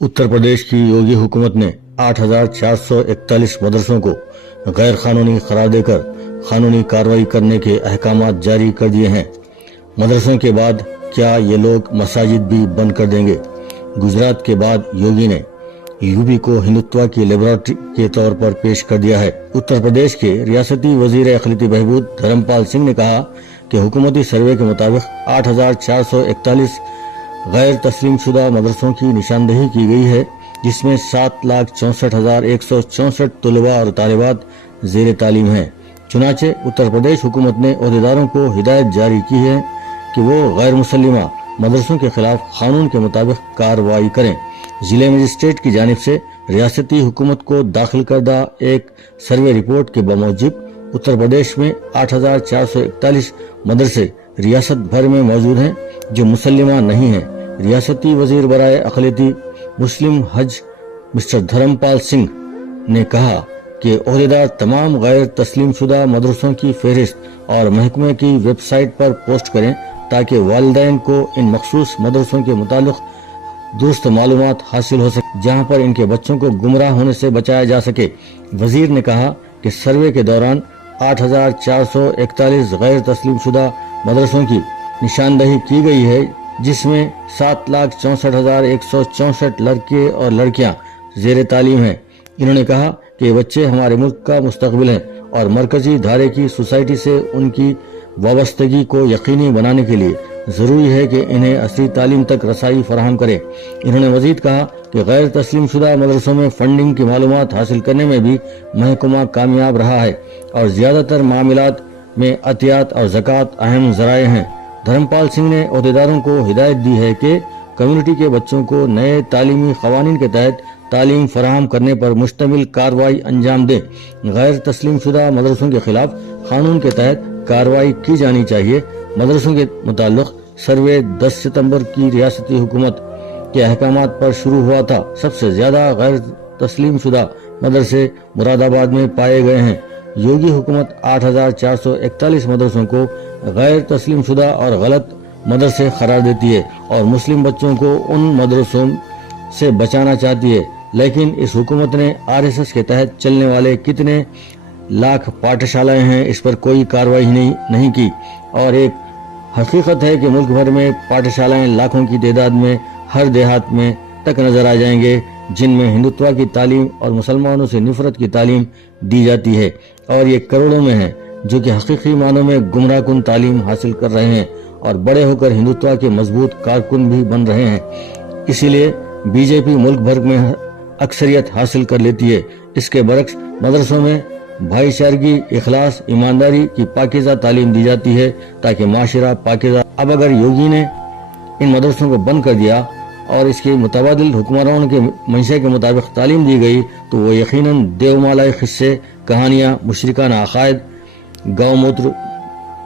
उत्तर प्रदेश की योगी हुकूमत ने 8,441 मदरसों को गैर कानूनी करार देकर कानूनी कार्रवाई करने के अहकामात जारी कर दिए हैं। मदरसों के बाद क्या ये लोग मसाजिद भी बंद कर देंगे? गुजरात के बाद योगी ने यूपी को हिंदुत्व की लेबोरेटरी के तौर पर पेश कर दिया है। उत्तर प्रदेश के रियासती वजीर अखिलती बहबूद धर्मपाल सिंह ने कहा कि हुकूमती सर्वे के मुताबिक 8,441 गैर तस्लीम शुदा मदरसों की निशानदेही की गई है, जिसमें 7,64,164 तलबा और तालिबात जेर तालीम हैं। चुनाचे उत्तर प्रदेश हुकूमत ने ओहदेदारों को हिदायत जारी की है कि वो गैर मुसल्लिमा मदरसों के खिलाफ कानून के मुताबिक कार्रवाई करें। जिले मजिस्ट्रेट की जानिब से रियासती हुकूमत को दाखिल करदा एक सर्वे रिपोर्ट के बमूजिब उत्तर प्रदेश में 8,441 मदरसे रियासत भर में मौजूद हैं जो मुसल्लिमा नहीं हैं। रियासती वजीर बराए अक़लियती मुस्लिम हज मिस्टर धर्मपाल सिंह ने कहा कि ओहदेदार तमाम गैर तस्लीम शुदा मदरसों की फहरिस्त और महकमे की वेबसाइट पर पोस्ट करें ताकि वालिदैन को इन मखसूस मदरसों के मुतालिक दुरुस्त मालूमात हासिल हो सके, जहां पर इनके बच्चों को गुमराह होने से बचाया जा सके। वजीर ने कहा कि सर्वे के दौरान 8,441 गैर तस्लीम शुदा मदरसों की निशानदही की गई है, जिसमें 7,64,164 लड़के और लड़कियां जेर तालीम हैं। इन्होंने कहा कि ये बच्चे हमारे मुल्क का मुस्तकबिल हैं और मरकजी धारे की सोसाइटी से उनकी वाबस्तगी को यकीनी बनाने के लिए जरूरी है कि इन्हें असली तालीम तक रसाई फराहम करें। इन्होंने मजीद कहा कि गैर तस्लीम शुदा मदरसों में फंडिंग की मालूमात हासिल करने में भी महकमा कामयाब रहा है और ज्यादातर मामलात में अतियात और ज़कात अहम ज़राए हैं। धर्मपाल सिंह ने ओहदेदारों को हिदायत दी है कि कम्युनिटी के बच्चों को नए तालीमी क़वानीन के तहत तालीम फराहम करने पर मुश्तमिल कार्रवाई अंजाम दें। गैर तस्लीम शुदा मदरसों के खिलाफ कानून के तहत कार्रवाई की जानी चाहिए। मदरसों के मुताल्लिक़ सर्वे 10 सितंबर की रियासती हुकूमत के अहकामात पर शुरू हुआ था। सबसे ज्यादा गैर तस्लीम शुदा मदरसे मुरादाबाद में पाए गए हैं। योगी हुकूमत 8,441 मदरसों को गैर तस्लीम शुदा और गलत मदरसे करार देती है और मुस्लिम बच्चों को उन मदरसों से बचाना चाहती है, लेकिन इस हुकूमत ने RSS के तहत चलने वाले कितने लाख पाठशालाएं हैं इस पर कोई कार्रवाई नहीं की। और एक हकीकत है कि मुल्क भर में पाठशालाएं लाखों की तादाद में हर देहात में तक नजर आ जाएंगे, जिनमें हिंदुत्व की तालीम और मुसलमानों से नफरत की तालीम दी जाती है, और ये करोड़ों में हैं जो कि हकीकी मानों में गुमराहकुन तालीम हासिल कर रहे हैं और बड़े होकर हिंदुत्व के मजबूत कारकुन भी बन रहे हैं। इसीलिए बीजेपी मुल्क भर में अक्सरियत हासिल कर लेती है। इसके बरक्स मदरसों में भाईचारगी, इखलास, ईमानदारी की पाकीज़ा तालीम दी जाती है ताकि माशरा पाकीज़ा। अब अगर योगी ने इन मदरसों को बंद कर दिया और इसके मुतबादिल हुक्मरानों के मंशा के मुताबिक तालीम दी गई तो वो यकीनन देवमालाए किस्से, कहानियाँ, मुशरिकाना अकायद, गौ मूत्र,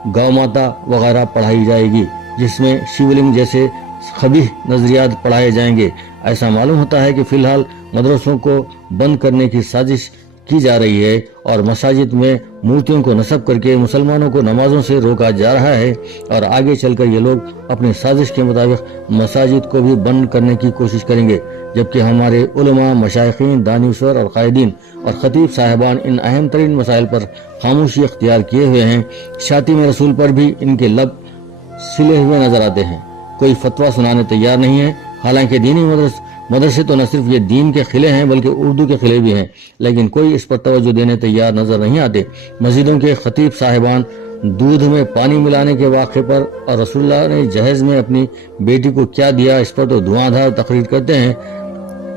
गौ माता वगैरह पढ़ाई जाएगी, जिसमें शिवलिंग जैसे खबीह नजरियात पढ़ाए जाएंगे। ऐसा मालूम होता है कि फिलहाल मदरसों को बंद करने की साजिश की जा रही है और मसाजिद में मूर्तियों को नस्ब करके मुसलमानों को नमाजों से रोका जा रहा है और आगे चलकर ये लोग अपनी साजिश के मुताबिक मसाजिद को भी बंद करने की कोशिश करेंगे, जबकि हमारे उलमा, मशाइखीन, दानिश्वर और कायदीन और खतीब साहिबान इन अहम तरीन मसाइल पर खामोशी अख्तियार किए हुए हैं। शातिम रसूल पर भी इनके लब सिले हुए नजर आते हैं, कोई फतवा सुनाने तैयार नहीं है। हालांकि दीनी मदरसे तो न सिर्फ ये दीन के खिले हैं बल्कि उर्दू के खिले भी हैं, लेकिन कोई इस पर तवज्जो देने तैयार नजर नहीं आते। मस्जिदों के खतीब साहिबान दूध में पानी मिलाने के वाक़े पर और रसूलुल्लाह ने जहेज में अपनी बेटी को क्या दिया इस पर तो धुआंधार तकरीर करते हैं।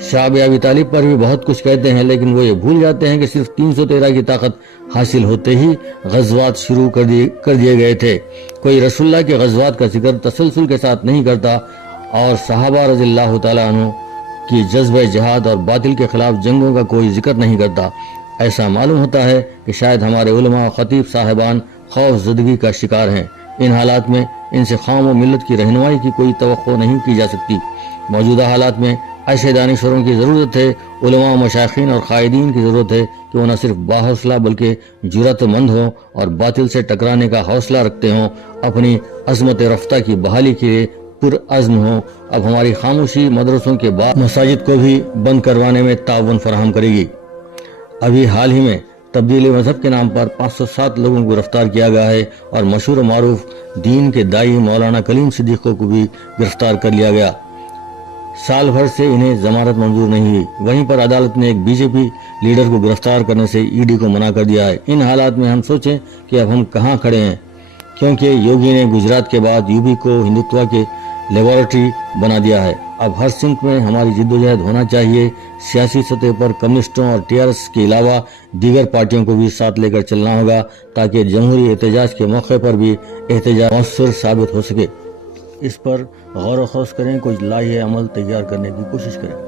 शाह अबी तालिब पर भी बहुत कुछ कहते हैं, लेकिन वो ये भूल जाते हैं कि सिर्फ 313 की ताकत हासिल होते ही गज़वात शुरू कर दिए गए थे। कोई रसूलुल्लाह के गज़वात का जिक्र तसलसल के साथ नहीं करता और सहाबा रज़ियल्लाहु तआला अन्हु की जज्बे जिहाद और बातिल के खिलाफ जंगों का कोई जिक्र नहीं करता। ऐसा मालूम होता है कि शायद हमारे उलमा और खतीब साहिबान खौफ ज़दगी का शिकार हैं। इन हालात में इनसे कौम व मिल्लत की रहनुमाई की कोई तवक्को नहीं की जा सकती। मौजूदा हालात में ऐसे दानिशवरों की ज़रूरत है, उलमा, मशाइखीन और कायदीन की ज़रूरत है कि वो न सिर्फ बाहौसला बल्कि जुरतमंद हों और बातिल से टकराने का हौसला रखते हों, अपनी अज़मत रफ्ता की बहाली के लिए पुरअज़्म हो। अब हमारी खामोशी मदरसों के बाद मसाजिद को भी बंद करवाने में ताउन फराहम करेगी। अभी हाल ही में तब्दीली मजहब के नाम पर 507 लोगों को गिरफ्तार किया गया है और मशहूर मारूफ दीन के दाई मौलाना कलीम सिद्दीकी को भी गिरफ्तार कर लिया गया। साल भर से इन्हें जमानत मंजूर नहीं हुई। वहीं पर अदालत ने एक बीजेपी लीडर को गिरफ्तार करने से ईडी को मना कर दिया है। इन हालात में हम सोचें कि अब हम कहां खड़े हैं, क्योंकि योगी ने गुजरात के बाद यूपी को हिंदुत्व के लेबोरेटरी बना दिया है। अब हर सिमत में हमारी जिद्दोजहद होना चाहिए। सियासी सतह पर कम्युनिस्टों और टीआरएस के अलावा दीगर पार्टियों को भी साथ लेकर चलना होगा, ताकि जमहूरी एहतजाज के मौके पर भी एहतजाज मौसर साबित हो सके। इस पर गौर व खौस करें, कुछ लाए अमल तैयार करने की कोशिश करें।